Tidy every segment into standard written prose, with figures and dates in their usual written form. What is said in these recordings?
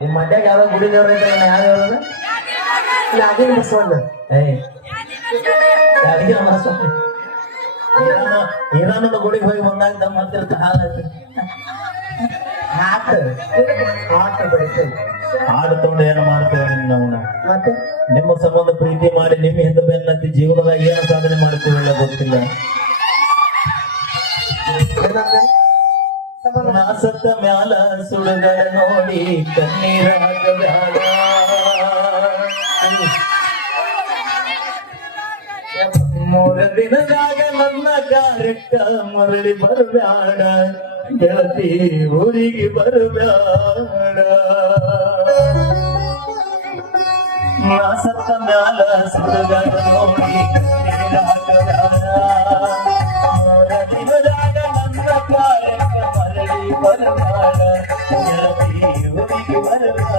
ನಿಮ್ಮ ಮಂಡ್ಯಾಗ ಯಾವ್ದೋ ಗುಡಿ ದೇವ್ರ ಇದ್ದಾಗ ಯಾವ್ದು ಯಾದಗಿರಿ ಬಸವಣ್ಣ. ಯಾರಿಗೆ ಅಮರಸ್ವಾಮಿ ಈರಾನದ ಗುಡಿಗೆ ಹೋಗಿ ಬಂದಾಗ ನಮ್ಮ ಹತ್ತಿರ ಹಾಲಾಯ್ತು ಆಟ ಬೆಳಿತೇವೆ ಹಾಡು ತಗೊಂಡು ಏನು ಮಾಡ್ತೇವೆ ನಾವು ಮತ್ತೆ ನಿಮ್ಮ ಸಂಬಂಧ ಪ್ರೀತಿ ಮಾಡಿ ನಿಮ್ಮ ಹಿಂದೆ ಬೆನ್ನತ್ತಿ ಜೀವನದಾಗ ಏನು ಸಾಧನೆ ಮಾಡ್ತೀವಿ ಗೊತ್ತಿಲ್ಲ. ಏನಂದ್ರೆ ನಾ ಸತ್ತ ಮ್ಯಾಲ ಸುಡುಗರ ನೋಡಿ ಕಣ್ಣೀರ ಹಾಕಬ್ಯಾಡ. 3 ದಿನದಾಗ ನನ್ನ ಕಾರ್ಯಕ್ಕ ಮರಳಿ ಬರಬ್ಯಾಡ ಗೆಳತಿ ಊರಿಗೆ ಬರಬ್ಯಾಡ. ನಾ ಸತ್ತ ಮ್ಯಾಲ ಸುಡುಗರ ನೋಡಿ ಕಣ್ಣೀರ ಹಾಕಬ್ಯಾಡ. 3 ದಿನದಾಗ ನನ್ನ ಕಾರ್ಯಕ್ಕ ಮರಳಿ ಬರಬ್ಯಾಡ ಗೆಳತಿ ಊರಿಗೆ ಬರಬ್ಯಾಡ.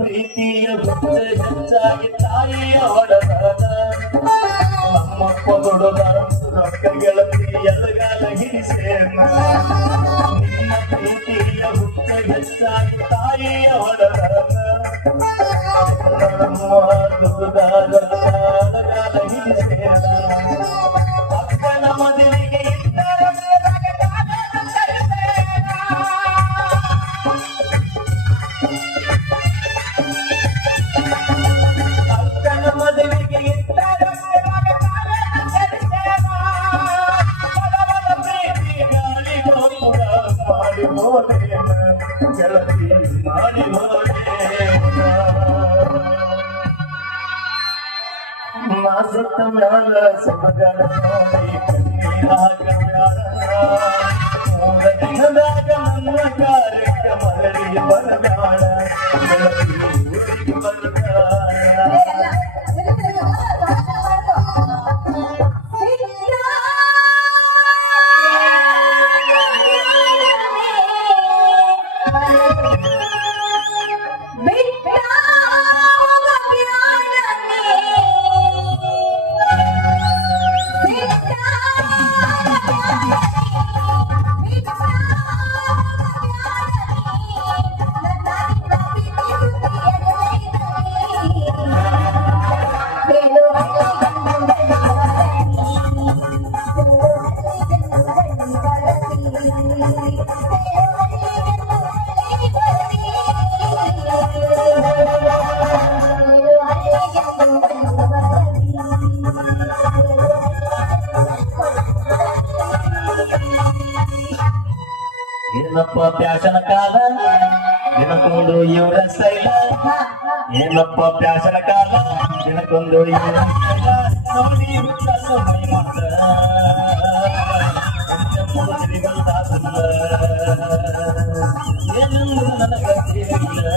ಪ್ರೀತಿಯ ಹುಚ್ಚ ಹೆಚ್ಚಾಗಿ ತಾಯಿಯ ಹೊಡೆದಾದ ನಮ್ಮಪ್ಪ ದುಡುದ ರೊಕ್ಕ ಗೆಳತಿ ಎದಗಾಲ ಹಿಡಿಸೇನ. ನಿನ್ನ ಪ್ರೀತಿಯ ಹುಚ್ಚ ಹೆಚ್ಚಾಗಿ ತಾಯಿಯ ಹೊಡೆದಾದ ನಮ್ಮ ದುಡುದಾದ ಎದಗಾಲ ಹಿಡಿಸೇನ. ಅಕ್ಕನ ಮದುವೆಗೆ ಇದ್ದರ ಗೆಳತಿ ಮಾಡಿ ನಾ ಸತ್ತ ಮ್ಯಾಲ ಸುಡುಗರ ನೋಡಿ ಕಣ್ಣೀರ ಹಾಕಬ್ಯಾಡ. 3 ದಿನದಾಗ ನನ್ನ ಕಾರ್ಯಕ್ಕ ಮರಳಿ ಬರಬ್ಯಾಡ ಗೆಳತಿ ಊರಿಗೆ ಬರಬ್ಯಾಡ. ಏನಪ್ಪ ಪ್ಯಾಶನ ಕಾಲ ದಿನಕ್ಕೊಂದು ಇವರ ಸ್ಟೈಲ. ಏನಪ್ಪ ಪ್ಯಾಶನ ಕಾಲ ದಿನಕ್ಕೊಂದು ಇವರ ಸ್ಟೈಲ. ನೋಡಿ ಬಿಟ್ಟಲ್ಲ ಮೈ ಮಾತ ಏನೆಂದು ನನಗ ತಿಳಿದಿಲ್ಲ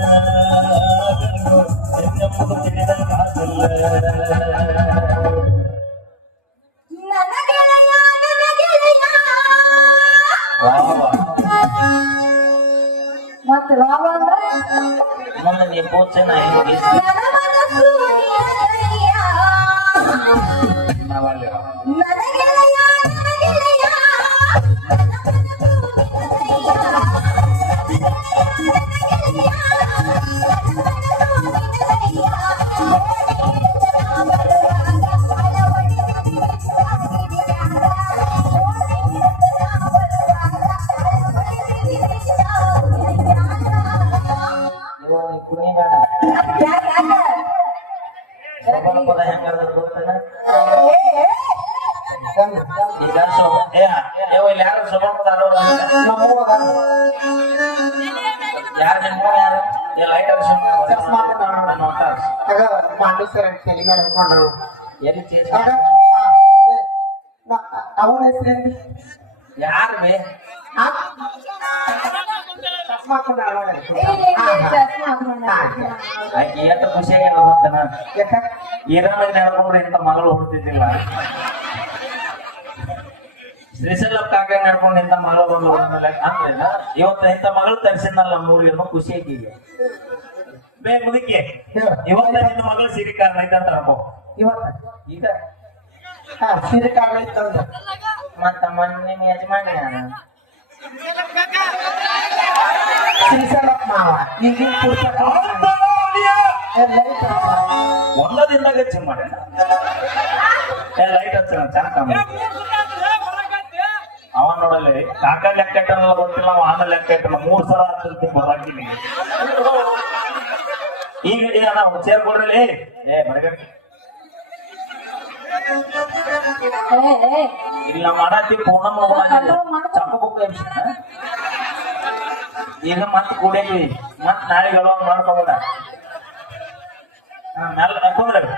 ಎಂಬುದು ತಿಳಿದಂಗಾಗಿಲ್ಲ. ಮತ್ತೆ ರಾಮ ಅಂದ್ರೆ ಮೊನ್ನೆ ನೀ ಪೂಜೆ ಕುಣಿ ಬೇಡ ಪದ ಹೆಂಗಾರ ಗೊತ್ತನ ಈಗ ಇಲ್ಲಿ ಯಾರು ಸಭಾಪದಾರ ಯಾರು ನಿಮ್ಮ ಯಾರು ಲೈಟ್ ಪಾಂಡೇಶ್ವರ ತೆಲಿಗಾರ ಎಲ್ಲಿ ಅವನ ಹೆಸರೇನು? ಯಾರು ಬೇ ಆ? ಚಸ್ಮಾ ಹಾಕೊಂಡ ಅಳವಾಡ. ಆಕೆ ಎಷ್ಟು ಖುಷಿಯಾಗಿ ಗೊತ್ತನ ಯಾಕ? ಇರಾನಾಗ ನಡ್ಕೊಂಡ್ರೆ ಇಂಥ ಮಗಳು ಹುಡ್ತಿದ್ದಿಲ್ಲ ಶ್ರೀಶೈಲ ಕಾಕ ನಡ್ಕೊಂಡು ಇಂಥ ಮಗಳು ಬಂದು ಅಂದ್ರೆ ಇವತ್ತು ಇಂಥ ಮಗಳು ತರಿಸಿದ್ನಲ್ಲ ನಮ್ಮೂರಿಗೆ ಖುಷಿ ಐತಿಗೆ ಬೇ ಮುದುಕಿ ಹೇಳು. ಇವತ್ತ ನಿನ್ನ ಮಗಳು ಸಿರಿ ಕಾರಣ ಐತೆ ಅಂತ ಅನ್ಕೋ. ಇವತ್ತ ಈಗ ಹಾ ಸೀರೆ ಕಾಗಳಿತ್ತಂದ ಮತ್ತ ಮೊನ್ನೆ ಯಜಮಾನಿ ಶ್ರೀಶೈಲಪ್ಪ ಮಾವ ಈಗಿನ ಪುಸ್ತಕ ಒಂದ ದಿನದಾಗ ಹೆಚ್ಚು ಮಾಡ್ಯಾನ ಲೈಟ್ ಹಚ್ಚ ಚೆನ್ನಾಗಿ ಅವ ನೋಡಲ್ಲಿ ಕಾಕ ಲೆಕ್ಕ ಇಟ್ಟನಲ್ಲ ಗೊತ್ತಿಲ್ಲ ಅವ ಆಮೇಲೆ ಲೆಕ್ಕ ಇಟ್ಟನ 3 ಸಲ ಹತ್ತಿರ್ತೀನಿ ಬರಾಕಿನಿ ಈಗ ಏನ ಚೇರ್ ಕೊಡ್ರಿ ಏ ಬಡಗಟ್ಟಿ ಇಲ್ಲ ಮಾಡತ್ತಿ ಪೂರ್ಣಮ್ಮ ಚಕ್ಕ ಬುಕ್ ಈಗ ಮತ್ತೆ ಕೂಡೇವಿ ಮತ್ ನಾಳೆ ಗಲೋ ಮಾಡ್ಕೊಂಡ ಮ್ಯಾಲ ಹಾಕೊಂಡ್ರಿ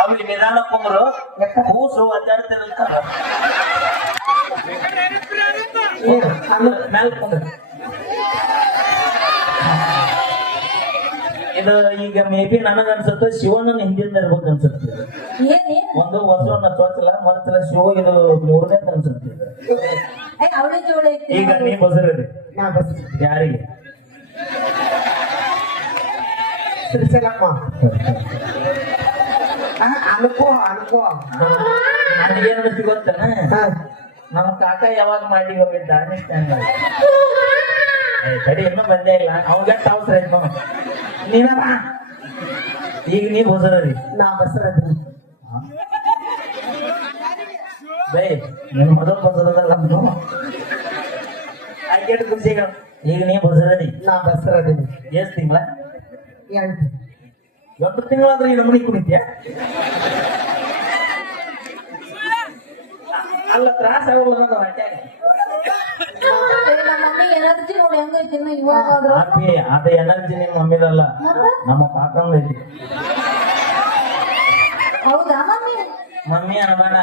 ಅವ್ರಿಗೆ ನಿಧಾನ ಕುಂದ್ರು ಕೂಸು ಅಡ್ಡಾಡ್ತಿರ್ತಾರ ಮ್ಯಾಲ ಕುಂದ್ರಿ ಇದು ಈಗ ಮೇ ಬಿ ನನಗ ಅನ್ಸುತ್ತೆ ಶಿವಣ್ಣನ ಹಿಂದಿಂದ ಇರ್ಬೇಕು ಅನ್ಸುತ್ತೆ ಒಂದು ವರ್ಷವನ್ನ ತೋರ್ಸಲ್ಲ ಮತ್ತಲ್ಲ ಶಿವ ಇದು 3ನೇ ಅನ್ಸುತ್ತೆ ಈಗ ನೀ ಬಸರಿ ನಾ ಬಸ್ ಯಾರಿಗೆ ಶ್ರೀಶೈಲಪ್ಪ ಅನ್ಕೋ ನನಗೇನ್ ಅನಿಸ್ತಿ ಗೊತ್ತನ ಹಾ ನಮ್ಮ ಕಾಕ ಯಾವಾಗ ಮಾಡಿ ಹೋಗಿದ್ದ ತಡಿ ಇನ್ನೂ ಬಂದೇ ಇಲ್ಲ ಅವಾಗ ಅವಸರ ಆಯ್ತು ನೀನ ಬಾ. ಈಗ ನೀ ಬಸರಿ ನಾ ಬಸರದಿ ಬೈ ನಿನ್ ಮೊದಲು ಬಸರದಲ್ಲ ಆಕೆ ಖುಷಿಗಳು ಈಗ ನೀ ಬಸರದಿ ನಾ ಬಸರದಿನಿ ಎಷ್ಟ್ ತಿಂಗಳ 8 ತಿಂಗಳಾದ್ರೆ ಈ ನಮನಿ ಕುಣಿತ್ಯ ಅಲ್ಲ ತ್ರಾಸ ಆಗೋಲ್ಲ ಹೊಟ್ಟೆಗೆ ಎನರ್ಜಿ ನೋಡಿ ಹೆಂಗೈತಿ ಇವಾಗ ಅದ ಎನರ್ಜಿ ನಿಮ್ಮ ಮಮ್ಮಿದಲ್ಲ ನಮ್ಮ ಕಾಕಂಗ ಐತಿ ಹೌದಾ ಮಮ್ಮಿ ಮಮ್ಮಿ ಅನಬಾನ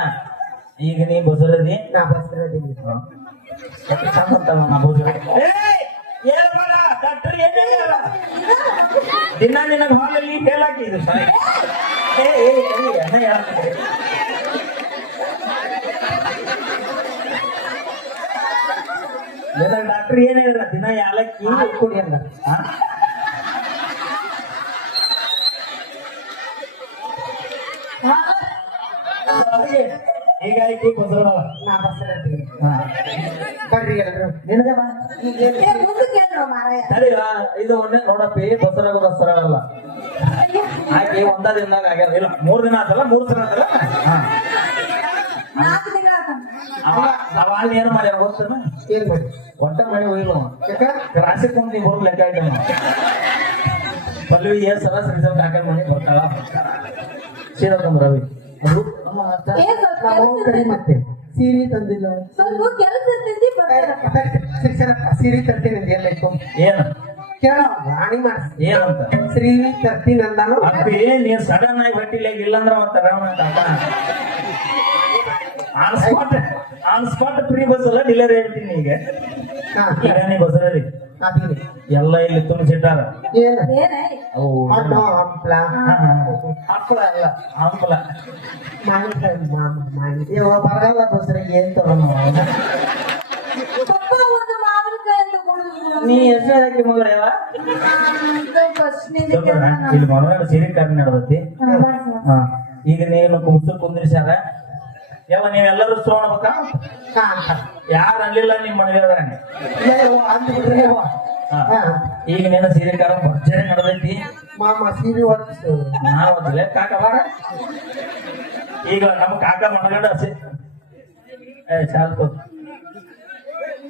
ಈಗ ನೀ ಬಸರದಿ ನಾ ಬಸರದಿನಿ ಚಂದ ಅಂತಲ್ಲ ನಾ ಬಸರದಿ ದಿನ ನಿನಗೆ ಹಾಲಲ್ಲಿ ಹೇಳಾಕಿದ್ರು ಡಾಕ್ಟರ್ ಏನ್ ಹೇಳಿದ್ರ ದಿನ ಯಾಲಕ್ಕಿ ಕುಡಿ ಅಂದ ಹೀಗಾಗಿ ಬಸರದವ ನಾ ಬಸರದಿನಿ ಬರ್ರಿ ಎಲ್ರು ನಿನಗ ಬಾ ಮುಂದೆ ಕೇಳ್ರು ಮಾರಾಯ ತಡಿವಾ ಇದು ಒಳ್ಳೆ ನೋಡಪ್ಪಿ ಬಸರಾಗ ಬಸರಾಗಲ್ಲ ಆಕೆ ಒಂದ ದಿನದಾಗ ಆಗ್ಯಾರ ಇಲ್ಲ 3 ದಿನ ಆತಲ್ಲ 3 ದಿನ ಆತಲ್ಲ 4 ದಿನ ಆತ ಅವಾಗ ಏನು ಮಾಡ್ಯಾರ ಗೊತ್ತನ ಏನ್ ಮಾಡಿ ಒಟ್ಟ ಮನೆ ಹೋಗಿಲ್ಲ ಯಾಕ ರಾಶಿ ಕುಂದಿ ಬರು ಲೆಕ್ಕ ಇದ್ದಾನ ಪಲ್ವಿ ಸಲ ಸರಿಸಲ್ ಕಾಕನ್ ಮನೆ ಬರ್ತಾಳ ಸೀದಾ ರವಿ ಅದು ನಮ್ಮ ಅರ್ಥ ನಮ್ಮ ಅವ್ವನ್ ಕಡೆ ಮತ್ತೆ ಸೀರೆ ತಂದಿಲ್ಲ ಸ್ವಲ್ಪ ಕೆಲಸ ಇರ್ತೈತಿ ಬರ್ತಾರ ಶಿಕ್ಷಣ ಸೀರೆ ತರ್ತೀನಿ ಎಲ್ಲೈತು ಏನು ಕೇಳ ರಾಣಿ ಮಾಡ ಏನಂತ ಶ್ರೀ ತರ್ತೀನಿ ಅಂದಾನು ಅಪ್ಪಿ ನೀನ್ ಸಡನ್ ಆಗಿ ಹೊಟ್ಟಿಲಾಗ ಇಲ್ಲಂದ್ರ ಮತ್ತ ರಾವಣ ಕಾಕ ಆನ್ ಸ್ಪಾಟ್ ಫ್ರೀ ಬಸ್ ಅಲ್ಲ ಡಿಲಿವರಿ ಹೇಳ್ತೀನಿ ಈಗ ಹಾ ಈಗ ನೀ ಬಸರದಿ ಅದೀನಿ ಎಲ್ಲ ಇಲ್ಲಿ ತುಂಬಿಸಿಟ್ಟಾರ ಏನ ಏನೇ ಅವು ಹಣ್ಣು ಹಂಪ್ಲ ಹಪ್ಪಳ ಅಲ್ಲ ಹಂಪಲ ಮಾವಿನಕಾಯಿ ಮಾವಿನ ಬರಗಾಲ ಬಸ್ರೆ ಏನ್ ತಗೊಂಡು ಪಪ್ಪ ಒಂದು ಮಾವಿನಕಾಯಿ ಅಂತ ಕೊಡುದು ನೀ ಎಷ್ಟು ಹಾಕಿ ಮಗಳೇವ ಫಸ್ಟ್ನಿಂದ ಇಲ್ಲಿ ಮನೋರ ಸೀರೆ ಕಾರ್ಯ ನಡೆದೈತಿ ಹಾ ಈಗ ನೀನು ಕುಂಸು ಕುಂದ್ರಿಸ್ಯಾರ ಯಾವ ನೀವೆಲ್ಲರೂ ಸೋಣಬೇಕಾ ಯಾರು ಅಲ್ಲಿಲ್ಲ ನಿಮ್ಮ ಮನೆಯವ್ರ ಅಂದ್ಬಿಟ್ರೆ ಈಗ ನೀನು ಸೀರೆ ಕಾರ ಭರ್ಜರಿ ನಡೆದೈತಿ ಮಾಮ ಸೀರೆ ಒಟ್ಟು ನಾವಲ್ಲೇ ಕಾಕ ಬಾರ ಈಗ ನಮ್ಮ ಕಾಕ ಮನಗಂಡ ಹಸಿ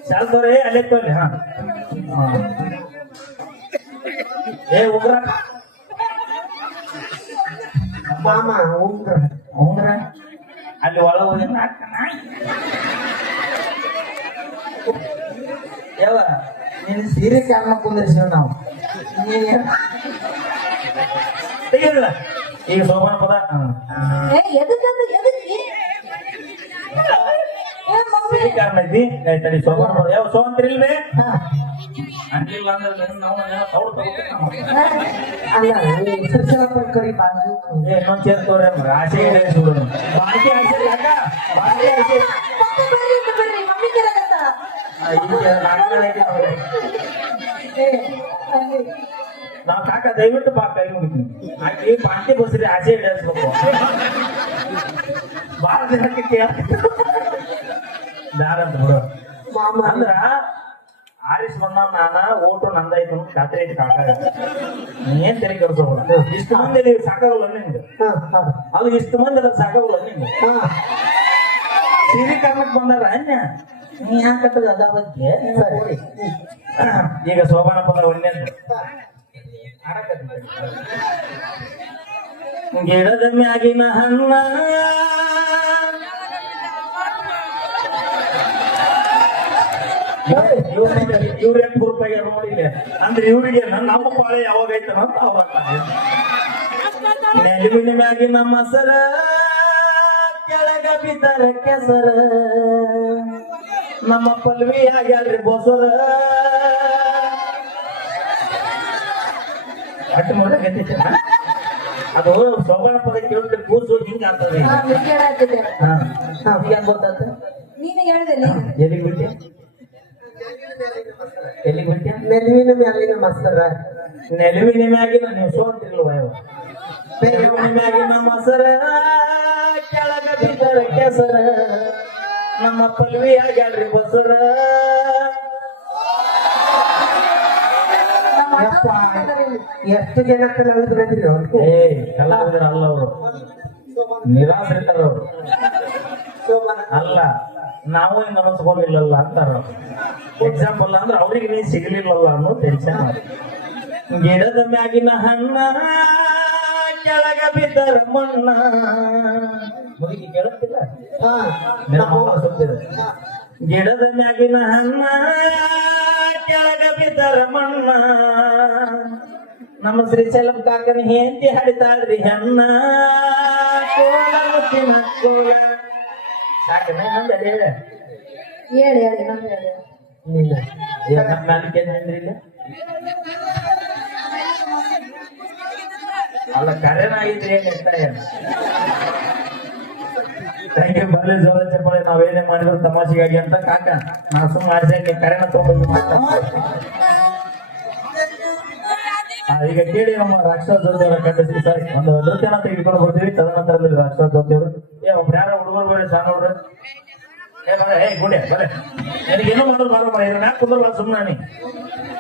ಶಾಲ್ತೋರಿ ಅಲ್ಲೇ ತೋರಿ ಹಾ ಏ ಉಗ್ರ ಮಾಮ ಉಂಗ್ರ ಉಂಗ್ರ ಅಲ್ಲಿ ಒಳ ಹೋಗಿ ಯಾವ ನೀನು ಸೀರೆ ಕಾರಣ ಕುಂದಿರ್ಸಿವ್ ನಾವು ತೆಗಿಲ್ಲ ಈಗ ಸೋಪಾನ ಪದ ಎದಕ್ಕಂತ ಎದಕ್ಕೆ ಸಿರಿ ಕಾರಣ ಐತಿ ತಡಿ ಸೋಪಾನ ಪದ ಯಾವ ಸೋ ಅಂತಿರಿಲ್ವೇ ಅಂತಿಲ್ಲ ಅಂದ್ರೆ ನಾವು ತೌಡ್ ತಗೋಬೇಕು ಅಲ್ಲ ಶಿಕ್ಷಣ ಕರಿ ಬಾಜು ಇನ್ನೊಂದ್ ಸೇರ್ತವ್ರೆ ಆಸೆ ಇದೆ ಸುಡು ಬಾಕಿ ಆಸೆ ಯಾಕ ಬಾಕಿ ಆಸೆ ಬಿಡ್ರಿ ಮಮ್ಮಿ ಕೇಳಕತ್ತ ಈಗ ನಾವ್ ಕಾಕ ದಯವಿಟ್ಟು ಬಾ ಕೈ ಮುಗಿತೀನಿ ಆಕಿ ಬಾಕಿ ಬಸ್ರಿ ಆಸೆ ಇಡಿಸ್ಬೇಕು ಬಾಳ ಜನಕ್ಕೆ ಬ್ಯಾರಂತ ಬಿಡು ಮಾಮ ಅಂದ್ರ ಆರಿಸ್ ಬಂದಾವ ನಾನ ಓಟು ನಂದಾಯ್ತು ಅಂತ ಖಾತ್ರಿ ಐತಿ ಕಾಕ ನೀ ಏನ್ ತಲೆ ಕೆಡ್ಸೋಲ್ಲ ಇಷ್ಟು ಮಂದಿ ನೀವು ಸಾಕಾಗಲ್ಲ ನಿಂಗೆ ಅದು ಇಷ್ಟು ಮಂದಿ ಅದ್ರ ಸಾಕಾಗಲ್ಲ ನಿಂಗೆ ಸಿರಿ ಕಾರಣಕ್ಕೆ ಬಂದಾರ ಅನ್ಯ ನೀ ಯಾಕತ್ತದ ಅದ ಬಗ್ಗೆ ಈಗ ಸೋಪಾನ ಪದ ಒಂದೇ ಗಿಡದ ಮ್ಯಾಗಿನ ಹಣ್ಣ ಇವ್ರ ಎಷ್ಟು ರೂಪಾಯಿ ನೋಡಿಲ್ಲ ಅಂದ್ರೆ ಇವ್ರಿಗೆ ನಮ್ಮ ಪಾಳೆ ಯಾವಾಗ ಐತನ ಅಂತ ಅವಾಗ ನೆಲುವಿನ ಮ್ಯಾಗಿನ ಮಸರ ಕೆಳಗ ಬಿದ್ದರ ಕೆಸರ ನಮ್ಮ ಪಲ್ವಿ ಆಗ್ಯಾಳ್ರಿ ಬೋಸರ ಅಟ್ಟು ನೋಡಕೈತಿ ಅದು ಸೋಬಾನ ಪದ ಕೇಳಿದ್ರೆ ಕೂಸು ಹಿಂಗ ಆಗ್ತದೆ ಏನ್ ಗೊತ್ತಾತ ನೀನು ಹೇಳ್ದಲ್ಲ ಎಲ್ಲಿಗೆ ಬಿಟ್ಟೆ ಎಲ್ಲಿಗೆ ಬಿಟ್ಟೆ ನೆಲುವಿನ ಮ್ಯಾಲಿನ ಮಸರ ನೆಲುವಿನ ಮ್ಯಾಗಿನ ನೀವು ಸೋಂತಿರ್ಲ್ವ ನೆಲುವಿನ ಮ್ಯಾಗಿನ ಮಸರ ಕೆಳಗ ಬಿದ್ದರ ಕೆಸರ ನಮ್ಮ ಪಲ್ವಿ ಆಗ್ಯಾಳ್ರಿ ಬಸರ ಎಷ್ಟು ಜನ ಕಲಾವಿದ್ರಿ ಅವ್ರು ಏ ಕಲಾವಿದ್ರ ಅಲ್ಲ ಅವರು ನಿರಾಶ್ರಿತರವ್ರು ಅಲ್ಲ ನಾವು ಹಿಂಗ ಅನಿಸ್ಕೊಂಡಿಲ್ಲಲ್ಲ ಅಂತಾರ ಎಕ್ಸಾಂಪಲ್ ಅಂದ್ರೆ ಅವ್ರಿಗೆ ನೀ ಸಿಗ್ಲಿಲ್ಲಲ್ಲ ಅನ್ನೋ ಟೆನ್ಷನ್ ಗಿಡದ ಮ್ಯಾಗಿನ ಹಣ್ಣ ಕೆಳಗ ಬಿದ್ದರ ಮಣ್ಣ ಹುಡುಗಿ ಕೇಳುತ್ತಿಲ್ಲ ಗಿಡದ ಮ್ಯಾಗಿನ ಹಣ್ಣ ಕೆಳಗ ಬಿದ್ದರ ಮಣ್ಣ ನಮ್ಮ ಶ್ರೀಶೈಲಂ ಕಾಕನ ಹೆಂಡತಿ ಹಡಿತಾಳ್ರಿ ಹೆಣ್ಣ ಕೋಲ ಮುತ್ತಿನ ಕೋಲ ಸಾಕನ ಹೇಳ ಹೇಳಿ ಹೇಳಿ ನಮ್ಗೆ ಹೇಳಿ ನಾಲಿಕೆ ಇಲ್ಲ ಅಲ್ಲ ಕರೆನ ಆಗಿದ್ರೆ ಏನ್ ಇರ್ತಾ ಥ್ಯಾಂಕ್ ಯು ಬರ್ಲಿ ಜೋರ ಚಪ್ಪಾಳೆ ನಾವೇನೇ ಮಾಡಿದ್ರು ತಮಾಷೆಗಾಗಿ ಅಂತ ಕಾಕ ನಾ ಸುಮ್ಮನೆ ಆಸೆ ಕರೆನ ತಗೊಂಡು ಈಗ ಕೇಳಿ ನಮ್ಮ ರಾಕ್ಷಸ ಜೊತೆಯವರ ಖಂಡಿಸಿ ಸರ್ ಒಂದು ನೃತ್ಯನ ತೆಗೆದುಕೊಂಡು ಬರ್ತೀವಿ ತದನಂತರದಲ್ಲಿ ರಾಕ್ಷಸ ಜೊತೆಯವರು ಒಬ್ರು ಯಾರ ಹುಡುಗರು ಬೇಡ ಸಣ್ಣ ನೋಡ್ರಿ ಏ ಗುಂಡೆ ಬರೇ ನನಗೇನು ಮಾಡೋದು ಬಾರ ಬರ ಯಾಕೆ ಕುಂದ್ರಲ್ಲ ಸುಮ್ಮನೆ